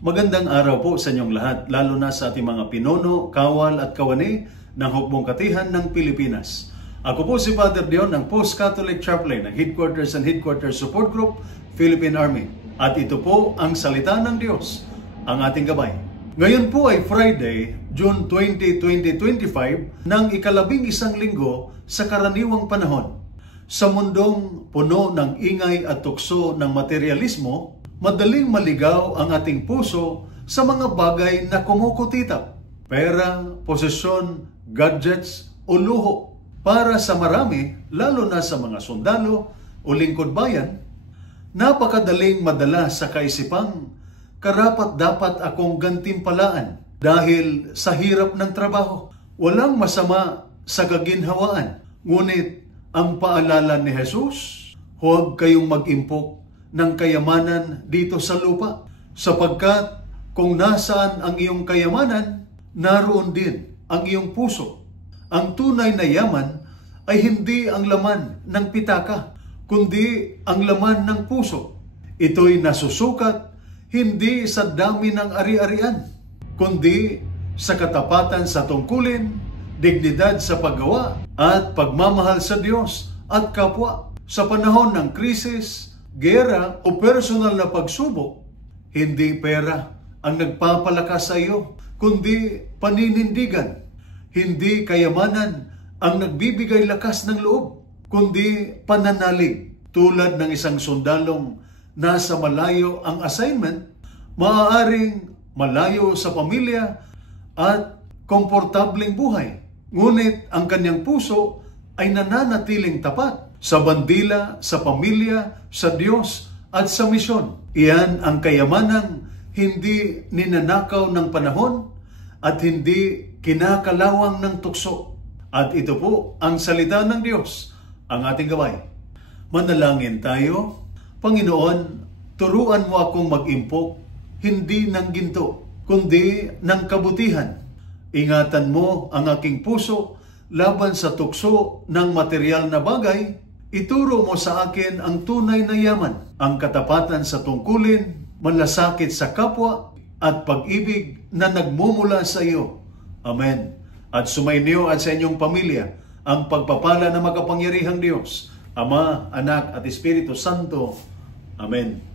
Magandang araw po sa inyong lahat, lalo na sa ating mga pinuno, kawal at kawani ng Hukbong Katihan ng Pilipinas. Ako po si Father Dion ng Post-Catholic Chaplain ng Headquarters and Headquarters Support Group, Philippine Army. At ito po ang salita ng Diyos, ang ating gabay. Ngayon po ay Friday, June 20, 2025, ng ika-11 linggo sa karaniwang panahon. Sa mundong puno ng ingay at tukso ng materialismo, madaling maligaw ang ating puso sa mga bagay na kumukutitap. Pera, posisyon, gadgets o luho. Para sa marami, lalo na sa mga sundalo o lingkod bayan, napakadaling madala sa kaisipang karapat-dapat akong gantimpalaan dahil sa hirap ng trabaho. Walang masama sa kaginhawaan. Ngunit ang paalala ni Jesus, huwag kayong mag-impok ng kayamanan dito sa lupa, sapagkat kung nasaan ang iyong kayamanan, naroon din ang iyong puso. Ang tunay na yaman ay hindi ang laman ng pitaka, kundi ang laman ng puso. Ito'y nasusukat hindi sa dami ng ari-arian, kundi sa katapatan sa tungkulin, dignidad sa paggawa, at pagmamahal sa Diyos at kapwa. Sa panahon ng krisis, gera o personal na pagsubok, hindi pera ang nagpapalakas sa iyo, kundi paninindigan. Hindi kayamanan ang nagbibigay lakas ng loob, kundi pananalig. Tulad ng isang sundalong nasa malayo ang assignment, maaaring malayo sa pamilya at komportableng buhay. Ngunit ang kanyang puso ay nananatiling tapat sa bandila, sa pamilya, sa Diyos at sa misyon. Iyan ang kayamanang hindi ninanakaw ng panahon at hindi kinakalawang ng tukso. At ito po ang salita ng Diyos, ang ating gabay. Manalangin tayo. Panginoon, turuan mo akong mag-impok, hindi ng ginto, kundi ng kabutihan. Ingatan mo ang aking puso laban sa tukso ng material na bagay. Ituro mo sa akin ang tunay na yaman, ang katapatan sa tungkulin, malasakit sa kapwa, at pag-ibig na nagmumula sa iyo. Amen. At sumainyo at sa inyong pamilya ang pagpapala ng makapangyarihang Diyos, Ama, Anak at Espiritu Santo. Amen.